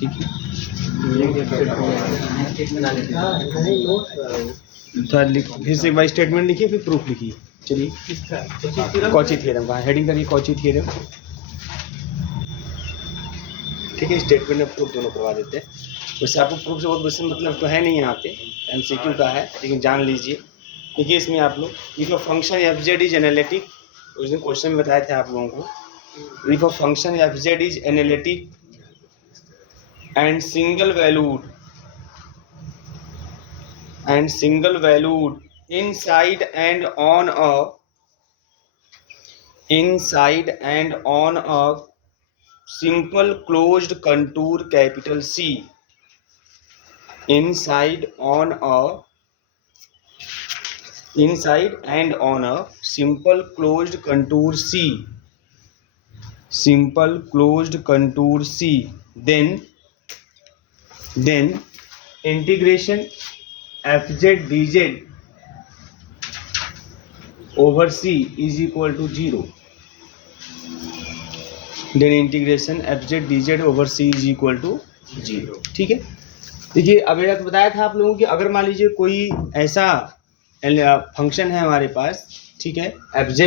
ठीक है। फिर से एक बार स्टेटमेंट लिखिए, फिर प्रूफ लिखिए। चलिए, कॉची थ्योरम का हेडिंग करिए, कॉची थ्योरम। ठीक है, स्टेटमेंट में प्रूफ दोनों करवा देते हैं। वैसे आपको प्रूफ से बहुत वैसे मतलब तो है नहीं यहाँ पे, एमसीक्यू का है, लेकिन जान लीजिए। देखिए इसमें आप लोग if a function F z is analytic, उस दिन क्वेश्चन में बताए थे आप लोगों को, if a function F z is analytic and single valued inside and on a simple closed contour capital C, inside and on a simple closed contour C, then integration fz dz over C is equal to 0. Then integration fz dz over C is equal to 0. ठीक है। देखिए अब एक बताया था आप लोगों की, अगर मान लीजिए कोई ऐसा फंक्शन है हमारे पास, ठीक है, fz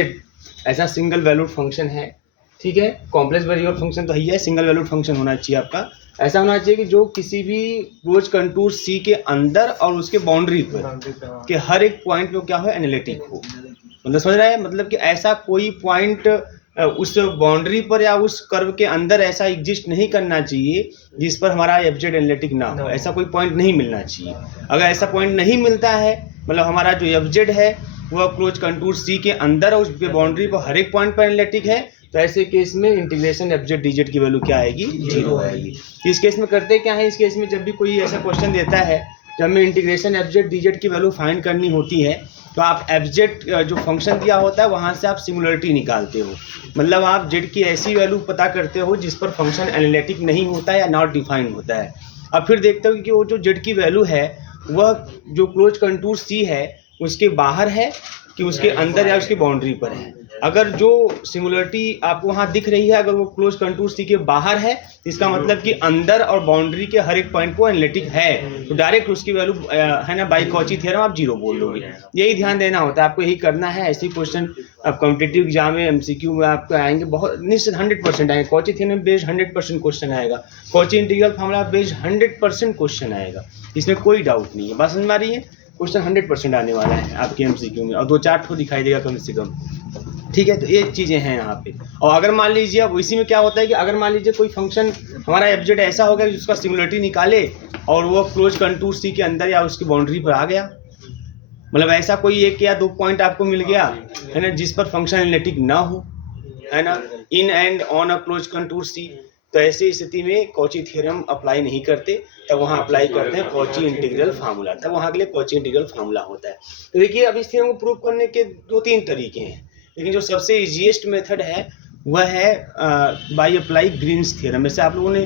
ऐसा सिंगल वैल्यूड फंक्शन है, ठीक है, कॉम्प्लेक्स वेरिएबल फंक्शन तो है, सिंगल वैल्यूड फंक्शन होना चाहिए आपका, ऐसा होना चाहिए कि जो किसी भी क्लोज कंटूर सी के अंदर और उसके बाउंड्री पर के हर एक पॉइंट पे क्या हो, एनालिटिक हो। मतलब समझ रहे हैं, मतलब कि ऐसा कोई पॉइंट उस बाउंड्री पर या उस कर्व के अंदर ऐसा एग्जिस्ट नहीं करना चाहिए जिस पर हमारा एफजेड एनालिटिक ना हो। ऐसा कोई पॉइंट नहीं मिलना चाहिए। अगर ऐसा पॉइंट नहीं मिलता है, मतलब हमारा जो एफजेड है वह क्लोज कंटूर सी के अंदर और उसके बाउंड्री पर हर एक पॉइंट पर एनालिटिक है, तो ऐसे केस में इंटीग्रेशन एफजेड डीजेड की वैल्यू क्या आएगी, 0 आएगी। इस केस में करते क्या है, इस केस में जब भी कोई ऐसा क्वेश्चन देता है, जब हमें इंटीग्रेशन एफजेड डीजेड की वैल्यू फाइंड करनी होती है, तो आप एफजेड जो फंक्शन दिया होता है वहाँ से आप सिंगुलरिटी निकालते हो, मतलब आप जेड की ऐसी वैल्यू पता करते हो जिस पर फंक्शन एनालिटिक नहीं होता है या नॉट डिफाइंड होता है। अब फिर देखते हो कि वो जो जेड की वैल्यू है वह जो क्लोज कंटूर सी है उसके बाहर है कि उसके अंदर या उसकी बाउंड्री पर है। अगर जो सिंगुलरिटी आपको वहाँ दिख रही है, अगर वो क्लोज कंटूर सी के बाहर है, इसका मतलब कि अंदर और बाउंड्री के हर एक पॉइंट को एनालिटिक है, तो डायरेक्ट उसकी वैल्यू है ना, बाई कॉची थ्योरम आप 0 बोल दोगे। यही ध्यान देना होता है आपको, यही करना है। ऐसे क्वेश्चन अब कॉम्पिटिटिव एग्जाम में एमसीक्यू में आपको आएंगे, बहुत निश्चित 100% आएंगे। कॉची थ्योरम बेस्ड 100% क्वेश्चन आएगा, Cauchy integral formula based 100% question आएगा, इसमें कोई डाउट नहीं है। बात समझ में आ रही है? क्वेश्चन 100% आने वाला है आपके एमसीक्यू में, और 2-4 ठो दिखाई देगा कम से कम। ठीक है, तो ये चीज़ें हैं यहाँ पे। और अगर मान लीजिए अब इसी में क्या होता है कि अगर मान लीजिए कोई फंक्शन हमारा एफजेड ऐसा होगा कि उसका सिंगुलरिटी निकाले और वो क्लोज कंटूर सी के अंदर या उसकी बाउंड्री पर आ गया, मतलब ऐसा कोई 1 या 2 पॉइंट आपको मिल गया है ना जिस पर फंक्शन एनालिटिक ना हो, है ना, in and on a close contour C, तो ऐसी स्थिति में कॉची थ्योरम अप्लाई नहीं करते, तब वहाँ अप्लाई करते हैं कॉची इंटीग्रल फार्मूला, तब वहाँ के लिए कॉची इंटीग्रल फार्मूला होता है। तो देखिए अब इस थ्योरम को प्रूव करने के 2-3 तरीके हैं, लेकिन जो सबसे इजीएस्ट मेथड है वह है बाय अप्लाई ग्रीन्स थ्योरम। जैसे आप लोगों ने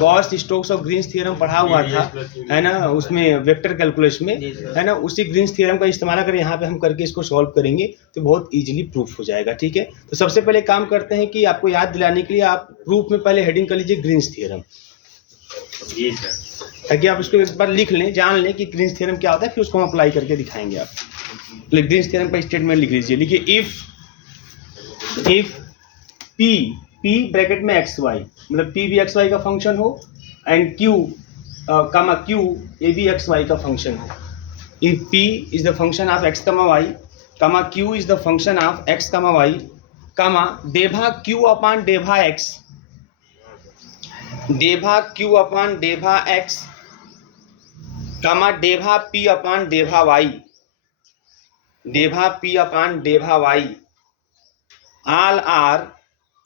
गॉस स्टोक्स और ग्रीन्स थ्योरम पढ़ा हुआ था, है ना, उसमें वेक्टर कैलकुलस में, है ना, उसी ग्रीन्स थ्योरम का इस्तेमाल अगर यहाँ पे हम करके इसको सॉल्व करेंगे तो बहुत इजीली प्रूफ हो जाएगा। ठीक है, तो सबसे पहले काम करते हैं कि आपको याद दिलाने के लिए आप प्रूफ में पहले हेडिंग कर लीजिए ग्रीन्स थ्योरम, ताकि आप उसको एक बार लिख लें, जान लें कि ग्रीन्स थ्योरम क्या होता है, फिर उसको हम अप्लाई करके दिखाएंगे। आप ग्रीन्स थ्योरम का स्टेटमेंट लिख लीजिए। लिखिए इफ p ब्रैकेट में xy, मतलब p भी xy का फंक्शन हो एंड q ये भी xy का फंक्शन हो। If p is the function of x, y, q is the function of x, y, डेभा q अपॉन डेभा x, डेभा q अपॉन डेभा x, डेभा p अपॉन डेभा y, डेभा p अपॉन डेभा y, all are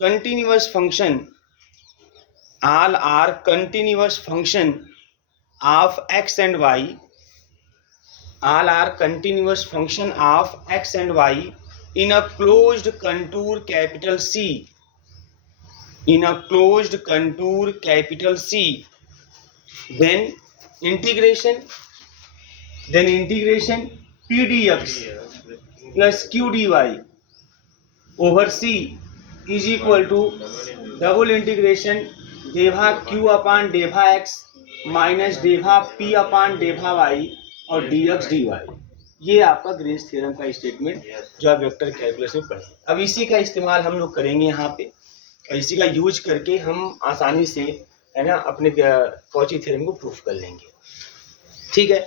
continuous function of x and y, all are continuous function of x and y in a closed contour capital C, in a closed contour capital C, then integration p dx plus q dy over C is equal to double integration डेभा q upon डेभा x minus डेभा p upon डेभा y और d x d y. ये आपका Green's theorem का statement जो आप वेक्टर कैलकुलस में पढ़े। अब इसी का इस्तेमाल हम लोग करेंगे यहाँ पे, और इसी का यूज करके हम आसानी से है ना अपने कॉची थ्योरम को प्रूफ कर लेंगे। ठीक है,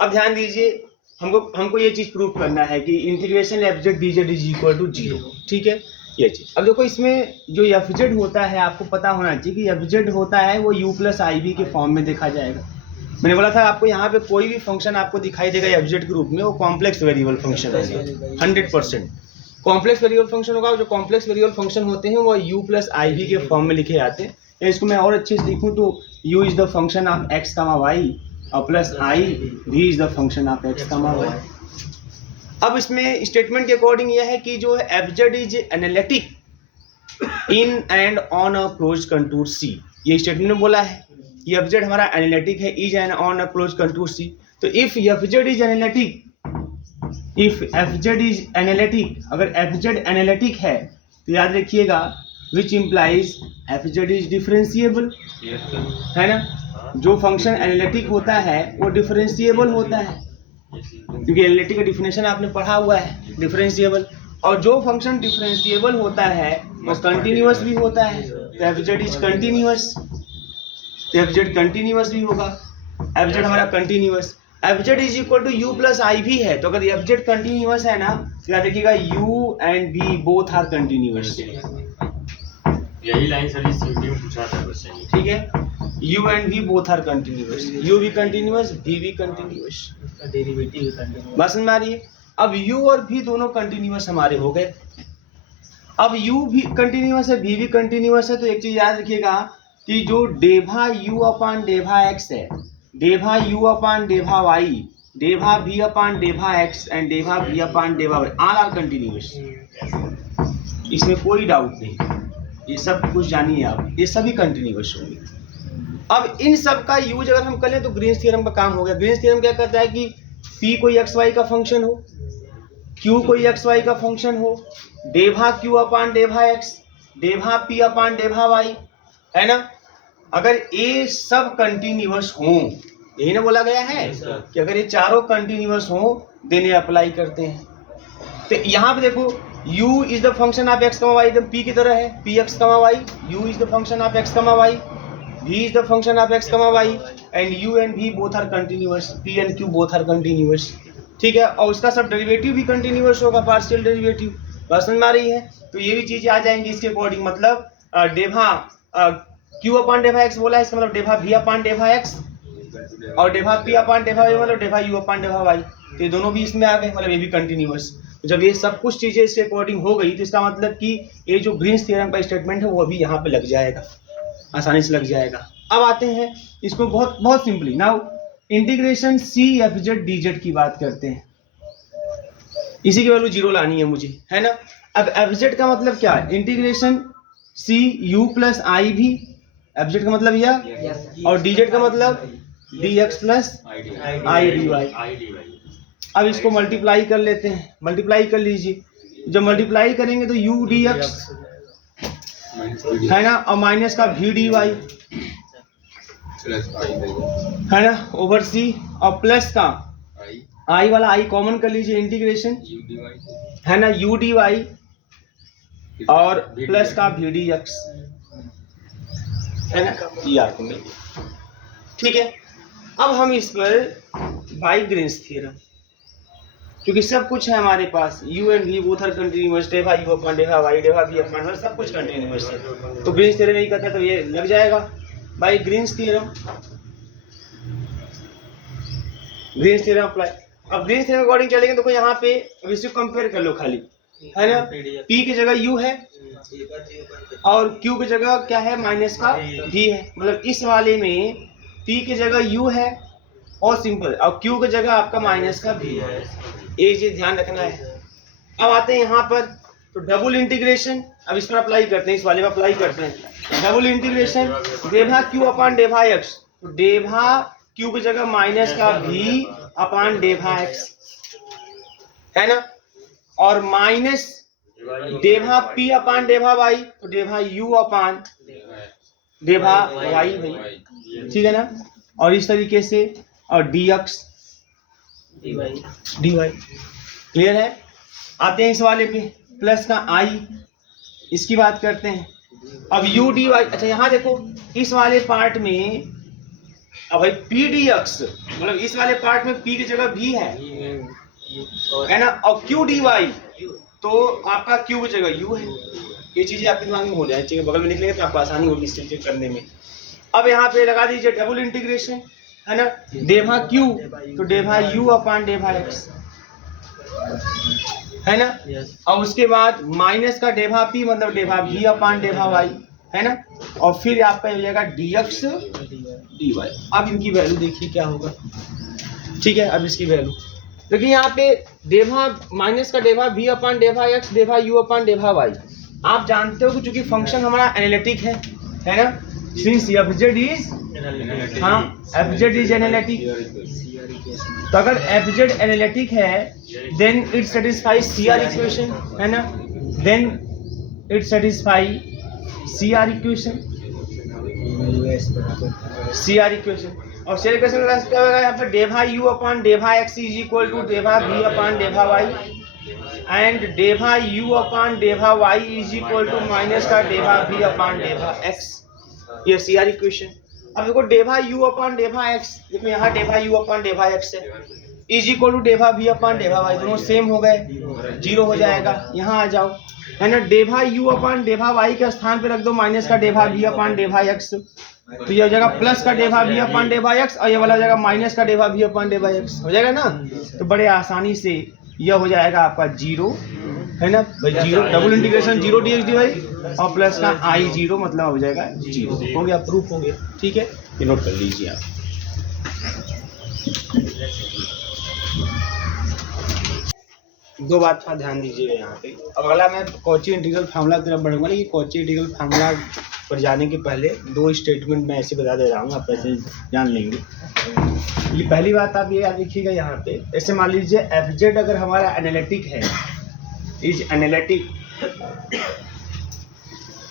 अब ध्यान दीजिए, हमको ये चीज प्रूफ करना है कि integration f z d z is equal to 0। ठीक है, ये चीज। अब देखो इसमें जो एफ जेड होता है आपको पता होना चाहिए कि एफ जेड होता है वो यू प्लस आई बी के फॉर्म में देखा जाएगा। मैंने बोला था आपको यहाँ पे कोई भी फंक्शन आपको दिखाई देगा एफ जेड के रूप में, वो कॉम्प्लेक्स वेरिएबल फंक्शन होगा 100%। कॉम्प्लेक्स वेरिएबल फंक्शन होगा। जो कॉम्प्लेक्स वेरिएबल फंक्शन होते हैं वो यू प्लस आई बी के फॉर्म में लिखे जाते हैं। इसको मैं और अच्छे से लिखूँ तो u is the function of x comma y और प्लस आई भी is the function of x comma y. अब इसमें स्टेटमेंट के अकॉर्डिंग यह है कि जो f z is analytic in and on a close contour C, ये स्टेटमेंट में बोला है। ये एफ जेड हमारा एनालिटिक है is and on a close contour C. तो if f z is analytic, if f z is analytic, अगर f z analytic है तो याद रखिएगा which implies F z is differentiable, है ना। जो फंक्शन एनालिटिक होता है वो डिफरेंशिएबल होता है, क्योंकि एनालिटिक का डिफिनेशन आपने पढ़ा हुआ है, डिफरेंशिएबल। और जो फंक्शन डिफरेंशिएबल होता है वो कंटिन्यूअस भी होता है। तो एफ जेड इज कंटिन्यूअस, तो एफ जेड कंटिन्यूअस भी होगा। एफ जेड हमारा continuous, f z is equal to u plus i भी है। तो अगर एफ जेड कंटिन्यूअस है ना तो याद रखिएगा u and b both are continuous. यही लाइन सर इस वीडियो में पूछा था क्वेश्चन। ठीक है, u and b both are continuous, u भी कंटिन्यूअस भी कंटिन्यूअस, डेरिवेटिव कंटिन्यूअस। बस समझ में आ रही है। अब यू और भी दोनों कंटिन्यूअस हमारे हो गए। अब यू भी कंटिन्यूअस है, भी कंटिन्यूअस है। तो एक चीज याद रखिएगा कि जो डेभा यू अपान डेभा एक्स है, डेभा यू अपान डेभा वाई, डेभा भी अपान डेभा एक्स एंड डेभा भी अपान डेभा वाई आर कंटिन्यूअस। इसमें कोई डाउट नहीं, ये सब कुछ जानिए आप, ये सभी कंटिन्यूअस होंगे। अब इन सब का यूज अगर हम करें तो ग्रीन्स थ्योरम का काम हो गया। ग्रीन्स थ्योरम क्या कहता है कि P कोई एक्स वाई का फंक्शन हो, Q कोई एक्स वाई का फंक्शन हो, डेभा Q अपान डेभा एक्स, डेभा P अपान डेभा वाई, है ना। अगर ये सब कंटिन्यूअस हो, यही ना बोला गया है कि अगर ये चारों कंटिन्यूअस हो देने अप्लाई करते हैं। तो यहाँ पे देखो u is the function of x, y एकदम p की तरह है, p x, y, u is the function of x, y, v is the function of x, y and u and v both are continuous, p and q both are continuous. ठीक है, और उसका सब derivative भी continuous होगा, partial derivative. बस समझ में आ रही है। तो ये भी चीजें आ जाएंगी इसके अकॉर्डिंग। मतलब डेभा q अपान डेभा एक्स बोला है, इसका मतलब डेभा v अपान डेभा एक्स और डेभा p अपान डेभा वाई मतलब डेभा u अपान डेभा वाई। तो ये दोनों भी इसमें आ गए, मतलब ये भी कंटिन्यूअस। जब ये सब कुछ चीजें इसके अकॉर्डिंग हो गई तो इसका मतलब कि ये जो ग्रीन्स थ्योरम का स्टेटमेंट है वो भी यहाँ पे लग जाएगा, आसानी से लग जाएगा। अब आते हैं इसको बहुत बहुत simply, now integration c f z d z की बात करते हैं। इसी की वैल्यू 0 लानी है मुझे, है ना। अब एफ जेड का मतलब क्या है, integration C you plus i भी, एफ जेड का मतलब यह, और डी जेड का मतलब d x plus i d y. अब इसको मल्टीप्लाई कर लेते हैं, मल्टीप्लाई कर लीजिए। जब मल्टीप्लाई करेंगे तो यू डी एक्स है ना, और माइनस का वी डी वाई है ना ओवर सी, और प्लस का आई वाला आई कॉमन कर लीजिए, इंटीग्रेशन है ना यू डी वाई और प्लस का वी डी एक्स है ना, ये आपको मिल गया। ठीक है, अब हम इस पर बाई ग्रीन्स थ्योरम, क्योंकि सब कुछ है हमारे पास, u and v both are continuous, डेभा u अपॉन डेभा y, डेभा v अपॉन सब कुछ कंटिन्यूअस है। तो ग्रीन्स थ्योरम यही कहता है, तो ये लग जाएगा by green's theorem. Green's theorem apply. अब ग्रीन्स थ्योरम अकॉर्डिंग चलेंगे, देखो यहाँ पे अब इसको कंपेयर कर लो खाली, है ना। p की जगह u है और q की जगह क्या है, माइनस का v है। मतलब इस वाले में p की जगह u है और सिंपल, और q की जगह आपका माइनस का v है। एक चीज ध्यान रखना है। अब आते हैं यहाँ पर, तो डबल इंटीग्रेशन, अब इस पर अप्लाई करते हैं, इस वाले पर अप्लाई करते हैं। डबल इंटीग्रेशन डेभा q अपान डेभा x, तो डेभा q की जगह माइनस का v अपान डेभा x है ना, और माइनस डेभा p अपान डेभा y, तो डेभा u अपान डेभा वाई भाई, ठीक है ना। और इस तरीके से और d x d y d y, clear है। आते हैं इस वाले पे, प्लस का आई, इसकी बात करते हैं। अब यू डी वाई, अच्छा यहाँ देखो इस वाले पार्ट में अब भाई पी डी एक्स, मतलब इस वाले पार्ट में पी की जगह भी है ना, और क्यू डी वाई तो आपका क्यू की जगह यू है। ये चीजें आपके दिमाग में हो जाए चाहिए, बगल में लिख लेंगे तो आपको आसानी होगी इस चीज करने में। अब यहाँ पे लगा दीजिए डबल इंटीग्रेशन, है ना, डेभा क्यू तो डेभा यू अपान डेभा एक्स, है ना। और उसके बाद माइनस का डेभा पी मतलब डेभा वी अपान डेभा वाई, है ना। और फिर आपका हो जाएगा डी एक्स डी वाई। अब इनकी वैल्यू देखिए क्या होगा, ठीक है। अब इसकी वैल्यू देखिए यहाँ पे डेभा माइनस का डेभा वी अपान डेभा एक्स डेभा यू अपान डेभा वाई। आप जानते हो कि चूंकि फंक्शन हमारा एनालिटिक है ना, सिंस एफ जेड इज, हाँ एफ जेड इज एनालिटिक, तो अगर एफ जेड एनालिटिक है then it satisfy C R equation, है ना, then it satisfy C R equation, C R equation. और सी आर इक्वेशन क्या होगा यहाँ पे, डेभा यू अपान डेभा एक्स इज इक्वल टू डेभा वी अपान डेभा वाई एंड डेभा यू अपान डेभा y is equal to minus का डेभा वी अपान डेभा एक्स, ये सी आर इक्वेशन। अब देखो डेभा यू अपान डेभा एक्स, देखो यहाँ डेभा यू अपान डेभा एक्स है इज इक्वल टू डेभा वी अपान डेभा वाई, दोनों सेम हो गए, जीरो हो जाएगा। यहाँ आ जाओ, है ना, डेभा यू अपान डेभा वाई के स्थान पे रख दो माइनस का डेभा वी अपान डेभा एक्स, तो ये हो जाएगा प्लस का डेभा वी अपान डेभा एक्स और ये वाला हो जाएगा माइनस का डेभा वी अपान डेभा एक्स, हो जाएगा ना। तो बड़े आसानी से यह हो जाएगा आपका जीरो, है ना भाई, zero double integration zero d x d y और प्लस का आई जीरो मतलब हो जाएगा जीरो, हो गया, प्रूफ हो गया, ठीक है। ये नोट कर लीजिए आप। दो बात का ध्यान दीजिएगा यहाँ पे। अब अगला मैं कॉची इंटीग्रल फार्मूला की तरफ बढ़ूंगा, लेकिन कॉची इंटीग्रल फार्मूला पर जाने के पहले दो स्टेटमेंट मैं ऐसे बता दे रहा हूँ, आप ऐसे जान लेंगे। ये पहली बात आप ये याद रखिएगा यहाँ पे, ऐसे मान लीजिए एफ जेड अगर हमारा एनालिटिक है, is analytic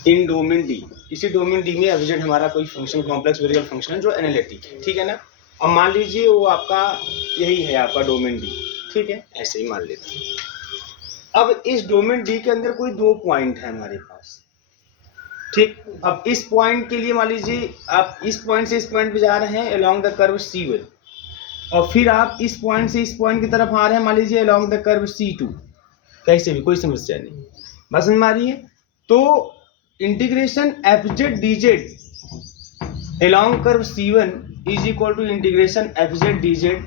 in domain D, इसी डोमेन डी में एफ जेड हमारा कोई फंक्शन कॉम्प्लेक्स वेरिएबल फंक्शन है जो एनालिटिक है, ठीक है ना। अब मान लीजिए वो आपका यही है आपका डोमेन डी, ठीक है, ऐसे ही मान लेते हैं। अब इस डोमेन डी के अंदर कोई दो पॉइंट है हमारे पास, ठीक। अब इस पॉइंट के लिए मान लीजिए आप इस पॉइंट से इस पॉइंट पे जा रहे हैं अलोंग द कर्व C1 और फिर आप इस पॉइंट से इस पॉइंट की तरफ आ रहे हैं मान लीजिए अलोंग द कर्व C2, कैसे भी कोई समस्या नहीं, बस समझ मारिए। तो integration f z d z along curve C1 is equal to integration f z d z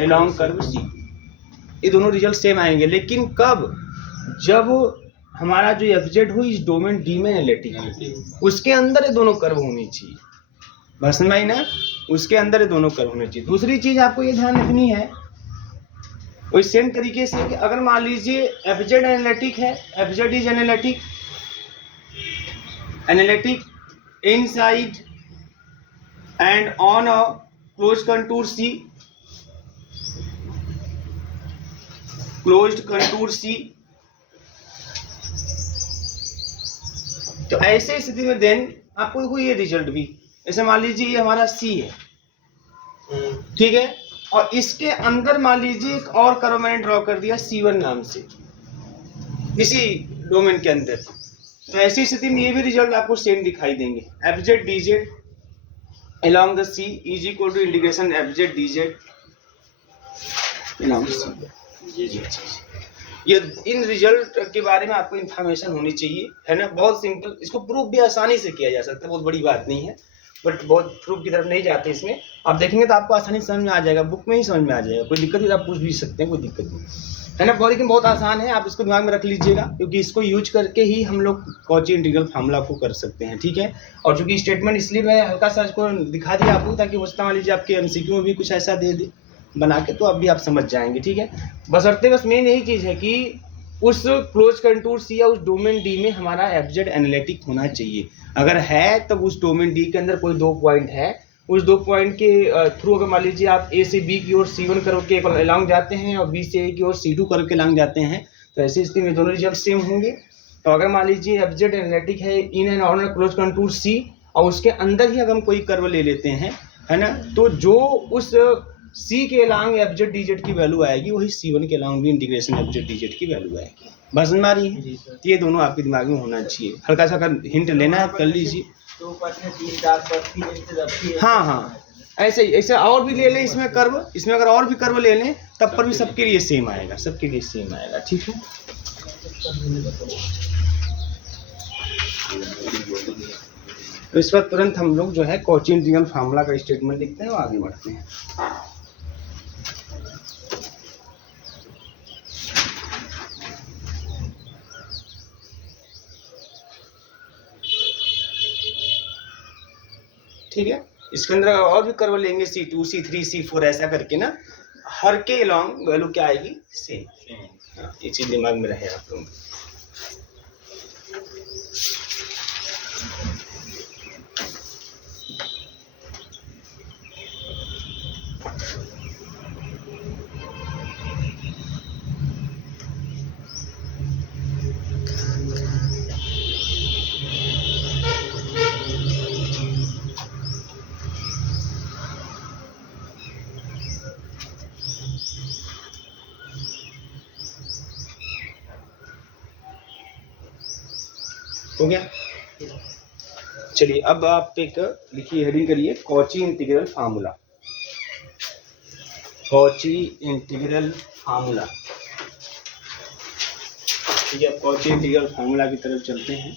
along curve C, ये दोनों रिजल्ट सेम आएंगे, लेकिन कब, जब हमारा जो एफ जेड हो इस डोमेन डी में एनालिटिक है, उसके अंदर ये दोनों कर्व होनी चाहिए, बस समझ में ना, उसके अंदर ये दोनों कर्व होने चाहिए। दूसरी चीज आपको ये ध्यान रखनी है वही सेम तरीके से कि अगर मान लीजिए एफ जेड एनालिटिक है, f z is analytic, analytic inside and on a closed contour C, closed contour C, तो ऐसे स्थिति में देन आपको देखो ये रिजल्ट भी, ऐसे मान लीजिए ये हमारा C है, ठीक है, और इसके अंदर मान लीजिए एक और कर्व मैंने ड्रॉ कर दिया C1 नाम से इसी डोमेन के अंदर, तो ऐसी स्थिति में ये भी रिजल्ट आपको सेम दिखाई देंगे। F z d Z along the C is equal to integration f z d Z along C। ये इन रिजल्ट के बारे में आपको इन्फॉर्मेशन होनी चाहिए, है ना, बहुत सिंपल, इसको प्रूफ भी आसानी से किया जा सकता है, बहुत बड़ी बात नहीं है, बट बहुत प्रूफ की तरफ नहीं जाते इसमें। आप देखेंगे तो आपको आसानी से समझ में आ जाएगा, बुक में ही समझ में आ जाएगा, कोई दिक्कत नहीं, आप पूछ भी सकते हैं, कोई दिक्कत नहीं, है ना। बहुत लेकिन बहुत आसान है, आप इसको दिमाग में रख लीजिएगा, क्योंकि इसको यूज करके ही हम लोग कॉची इंटीग्रल फार्मूला को कर सकते हैं, ठीक है। और चूंकि स्टेटमेंट इसलिए मैं हल्का सा इसको दिखा दिया आपको, ताकि उसका मान लीजिए आपके MCQ में भी कुछ ऐसा दे दे बना के, तो अब भी आप समझ जाएंगे, ठीक है। बस मेन यही चीज़ है कि उस क्लोज कंटूर सी या उस डोमेन डी में हमारा एफ जेड एनालिटिक होना चाहिए। अगर है तब उस डोमेन डी के अंदर कोई दो पॉइंट है, उस दो पॉइंट के थ्रू अगर मान लीजिए आप ए से बी की ओर C1 कर्व के अलॉन्ग जाते हैं और बी से ए की ओर C2 कर्व के अलॉन्ग जाते हैं, तो ऐसी स्थिति में दोनों रिजल्ट सेम होंगे। तो अगर मान लीजिए एफ जेड एनालिटिक है in and on close contour C और उसके अंदर ही अगर हम कोई कर्व ले लेते हैं, है ना, तो जो उस सी के along F z d z की वैल्यू आएगी वही C1 के अलांग भी integration f z d z की वैल्यू आएगी। बस समझ में आ रही है? जी सर। ये दोनों आपके दिमाग में होना चाहिए। हल्का सा अगर हिंट लेना है कर लीजिए। तो ऊपर में 3 4 बत्ती जैसे रखी है। हाँ हाँ, ऐसे ही, ऐसे और भी ले लें इसमें कर्व, इसमें अगर और भी कर्व ले लें तब पर भी सबके लिए सेम आएगा, सबके लिए सेम आएगा। ठीक है, तो इस पर तुरंत हम लोग जो है कॉची इंटीग्रल फार्मूला का स्टेटमेंट लिखते हैं और आगे बढ़ते हैं। ठीक है, इसके अंदर और भी कर्व लेंगे C2 C3 C4 ऐसा करके ना, हर के अलॉन्ग वैल्यू क्या आएगी? सेम। हाँ, ये चीज दिमाग में रहे आप लोगों को। हो गया? चलिए अब आप एक लिखिए, हेडिंग करिए Cauchy integral formula. Cauchy integral formula. ठीक है, कॉची इंटीग्रल फार्मूला की तरफ चलते हैं।